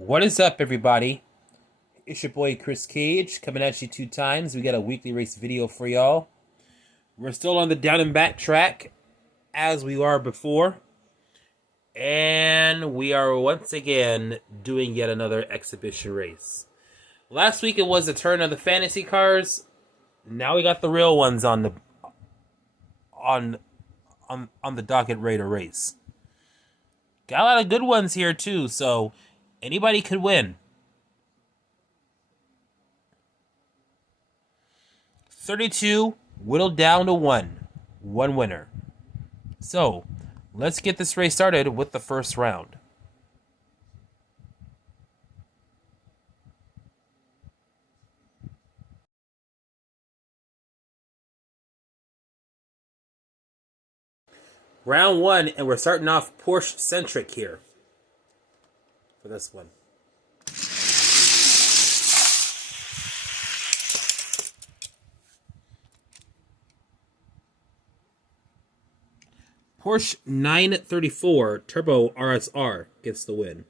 What is up, everybody? It's your boy Chris Cage coming at you 2 times. We got a weekly race video for y'all. We're still on the down and back track as we are before. And we are once again doing yet another exhibition race. Last week it was the turn of the fantasy cars. Now we got the real ones on the docket ready to race. Got a lot of good ones here too, so anybody could win. 32 whittled down to one winner. So let's get this race started with the first round. Round one, and we're starting off Porsche centric here for this one. Porsche 934 Turbo RSR gets the win.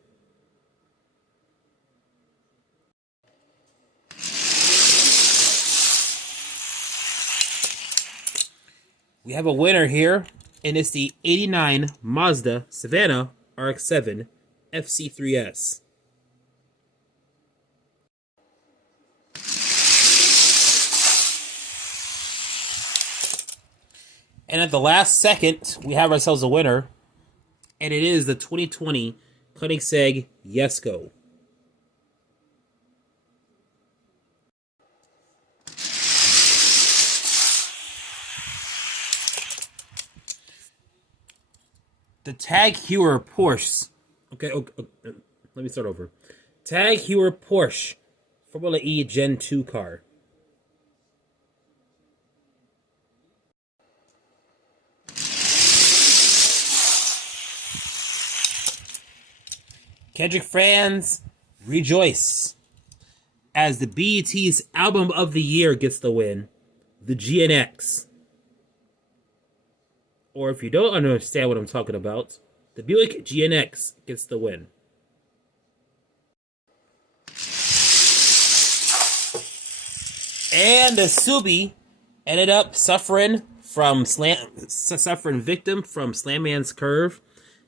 We have a winner here, and it's the 89 Mazda Savannah RX-7 FC3S. And at the last second, we have ourselves a winner, and it is the 2020 Koenigsegg Jesko. The Tag Heuer Porsche. Okay, let me start over. Tag Heuer Porsche Formula E Gen 2 car. Kendrick fans, rejoice, as the BET's Album of the Year gets the win, the GNX. Or if you don't understand what I'm talking about, the Buick GNX gets the win. And the Subi ended up suffering victim from Slamman's Curve,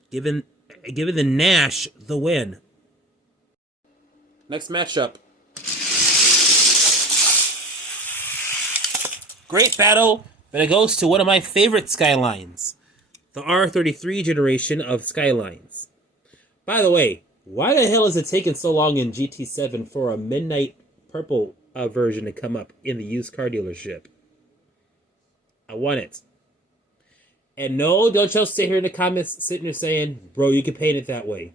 giving the Nash the win. Next matchup. Great battle, but it goes to one of my favorite Skylines, the R33 generation of Skylines. By the way, why the hell is it taking so long in GT7 for a midnight purple version to come up in the used car dealership? I want it. And no, don't y'all sit here in the comments sitting there saying, bro, you can paint it that way.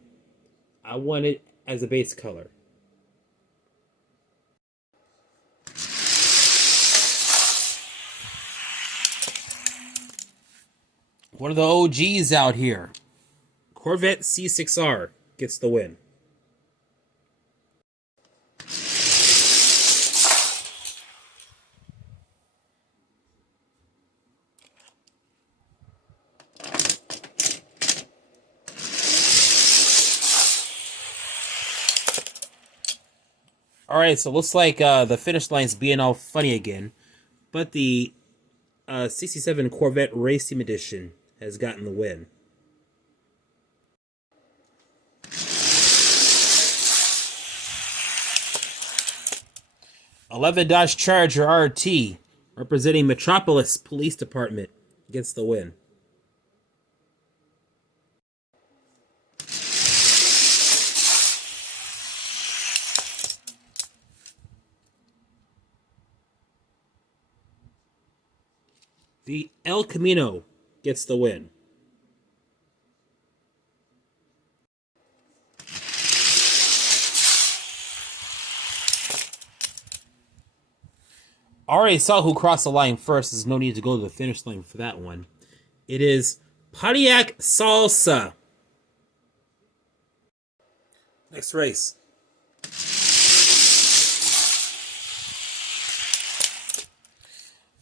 I want it as a base color. One of the OGs out here, Corvette C6R, gets the win. Alright, so it looks like the finish line's being all funny again, but the 67 Corvette Race Team Edition has gotten the win. '11 Dodge Charger RT, representing Metropolis Police Department, gets the win. The El Camino gets the win. Already saw who crossed the line first. There's no need to go to the finish line for that one. It is Pontiac Salsa. Next race.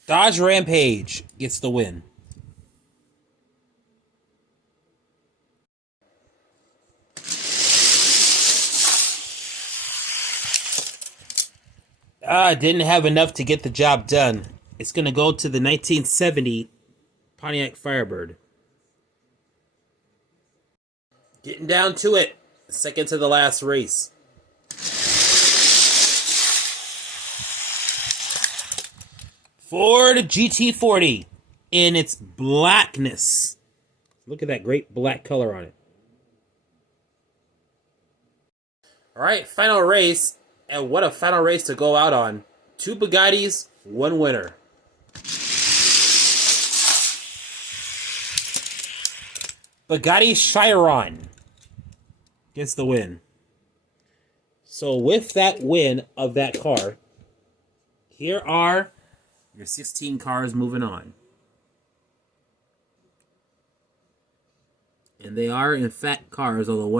Dodge Rampage gets the win. Didn't have enough to get the job done. It's going to go to the 1970 Pontiac Firebird. Getting down to it. Second to the last race. Ford GT40 in its blackness. Look at that great black color on it. All right, final race. And what a final race to go out on. 2 Bugattis, 1 winner. Bugatti Chiron gets the win. So with that win of that car, here are your 16 cars moving on. And they are in fact cars, although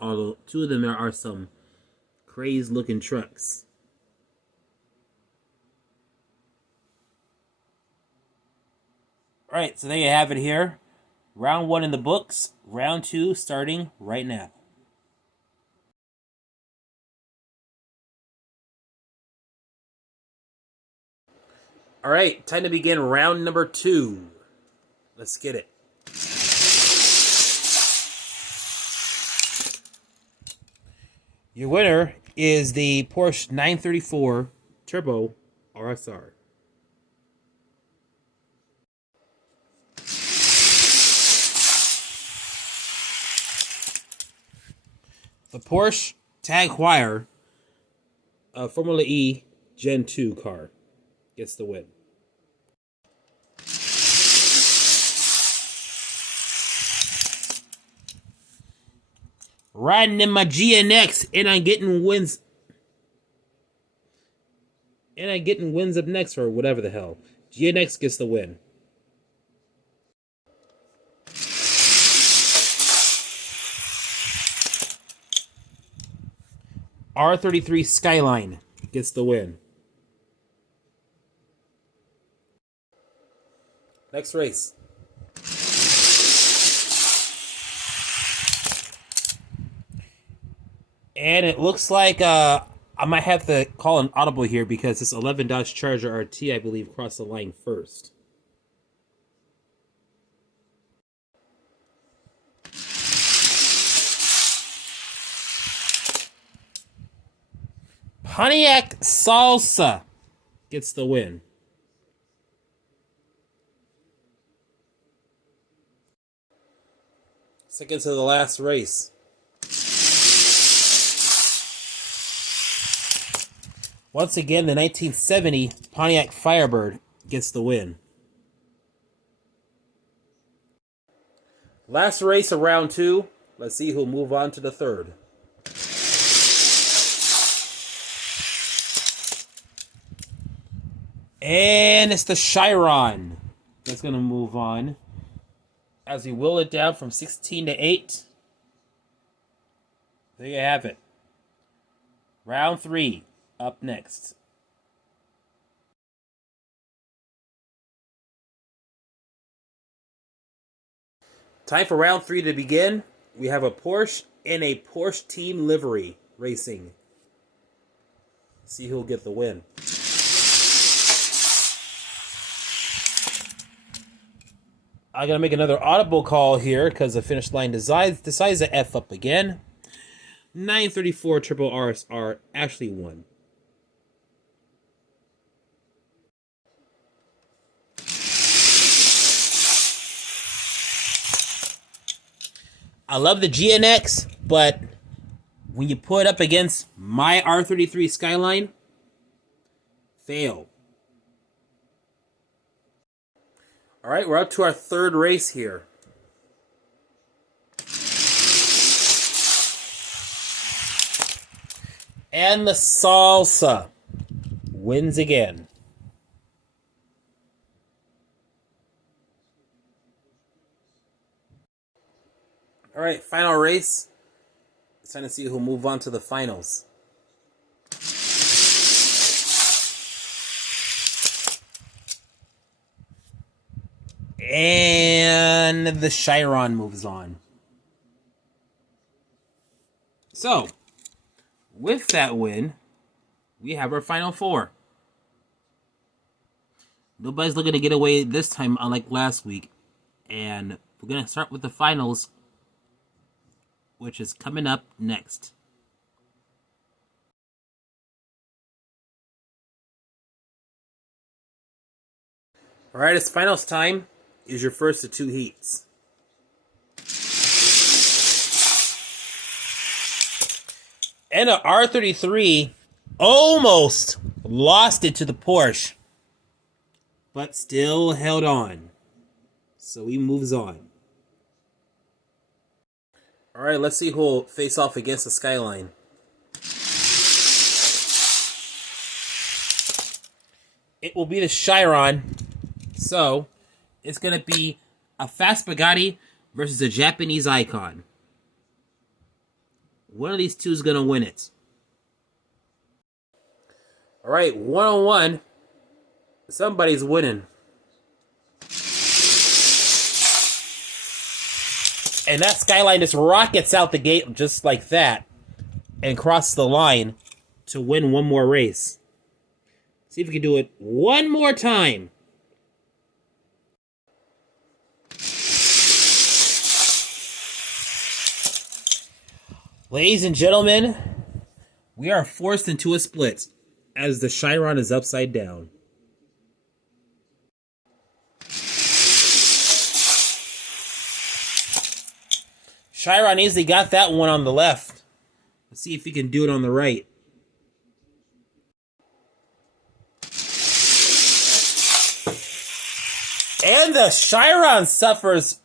although 2 of them are some crazed looking trucks. Alright, so there you have it here. Round 1 in the books. Round 2 starting right now. Alright, time to begin round number 2. Let's get it. Your winner is the Porsche 934 Turbo RSR. The Porsche Tag Heuer Formula E Gen 2 car gets the win. Riding in my GNX, and I'm getting wins. And I'm getting wins up next, or whatever the hell. GNX gets the win. R33 Skyline gets the win. Next race. And it looks like I might have to call an audible here because this 11 Dodge Charger RT, I believe, crossed the line first. Pontiac Salsa gets the win. Second to the last race. Once again, the 1970 Pontiac Firebird gets the win. Last race of round 2. Let's see who'll move on to the third. And it's the Chiron that's going to move on as we will it down from 16 to 8. There you have it. Round 3 up next. Time for round 3 to begin. We have a Porsche and a Porsche team livery racing. See who'll get the win. I gotta make another audible call here because the finish line decides to F up again. 934 Turbo RSR actually won. I love the GNX, but when you put it up against my R33 Skyline, fail. All right, we're up to our third race here. And the Salsa wins again. All right, final race. It's time to see who'll move on to the finals. And the Chiron moves on. So, with that win, we have our final four. Nobody's looking to get away this time, unlike last week. And we're going to start with the finals, which is coming up next. Alright, it's finals time. Is your first of two heats. And a R33 almost lost it to the Porsche, but still held on. So he moves on. Alright, let's see who will face off against the Skyline. It will be the Chiron. So, it's going to be a fast Bugatti versus a Japanese Icon. One of these two is going to win it. Alright, one-on-one. Somebody's winning. And that Skyline just rockets out the gate just like that. And crosses the line to win one more race. See if we can do it one more time. Ladies and gentlemen, we are forced into a split as the Chiron is upside down. Chiron easily got that one on the left. Let's see if he can do it on the right. And the Chiron suffers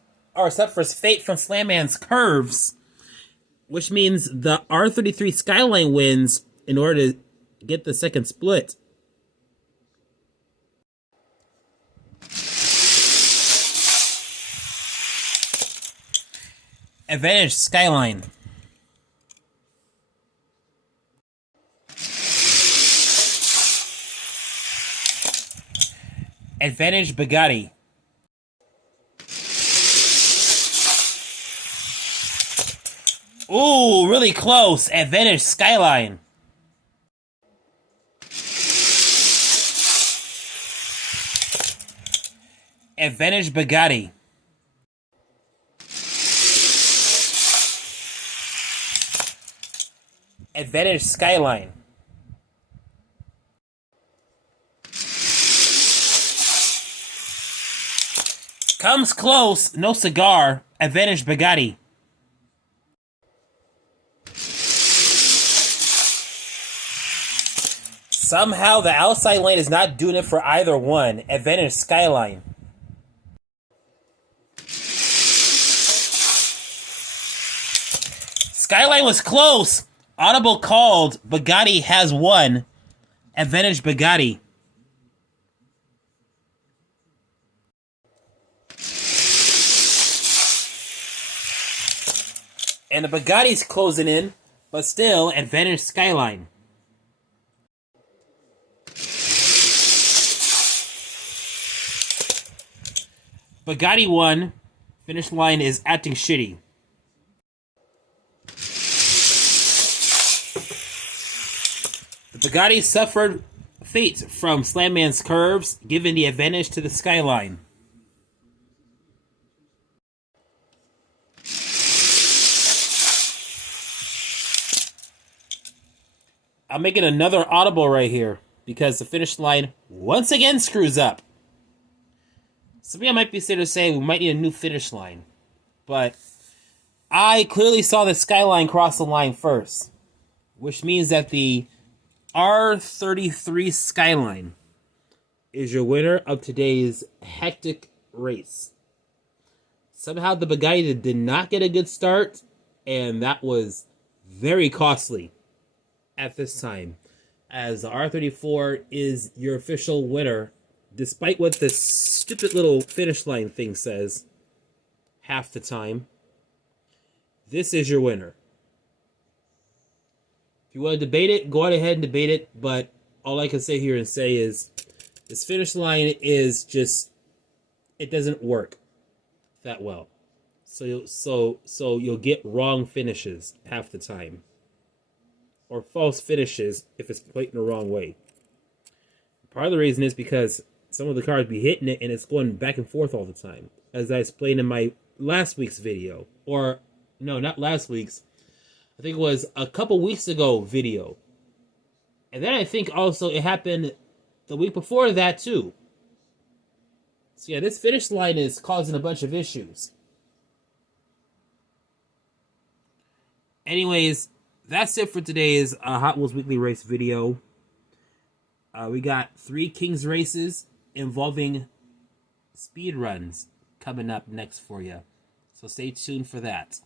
fate from Slamman's curves, which means the R33 Skyline wins in order to get the second split. Advantage Skyline. Advantage Bugatti. Ooh, really close. Advantage Skyline. Advantage Bugatti. Advantage Skyline. Comes close. No cigar. Advantage Bugatti. Somehow the outside lane is not doing it for either one. Advantage Skyline. Skyline was close. Audible called. Bugatti has won. Advantage Bugatti. And the Bugatti's closing in, but still advantage Skyline. Bugatti won. Finish line is acting shitty. The Bugatti suffered fate from Slamman's curves, giving the advantage to the Skyline. I'm making another audible right here because the finish line once again screws up. Somebody might be safe to say we might need a new finish line. But I clearly saw the Skyline cross the line first, which means that the R33 Skyline is your winner of today's hectic race. Somehow the Bugatti did not get a good start, and that was very costly at this time, as the R34 is your official winner, despite what this stupid little finish line thing says half the time. This is your winner. If you want to debate it, go ahead and debate it, but all I can say here and say is this finish line is just, it doesn't work that well. So you'll get wrong finishes half the time. or false finishes if it's played in the wrong way. Part of the reason is because some of the cars be hitting it and it's going back and forth all the time, as I explained in my last week's video, or no, not last week's, I think it was a couple weeks ago video. And then I think also it happened the week before that too. So yeah, this finish line is causing a bunch of issues. Anyways, that's it for today's Hot Wheels Weekly Race video. We got 3 Kings races involving speed runs coming up next for you. So stay tuned for that.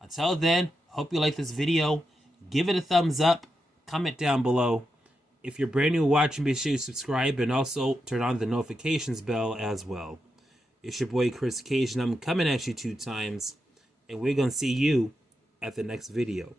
Until then, hope you like this video. Give it a thumbs up. Comment down below. If you're brand new watching, be sure to subscribe and also turn on the notifications bell as well. It's your boy Chris Cage, and I'm coming at you 2 times. And we're going to see you at the next video.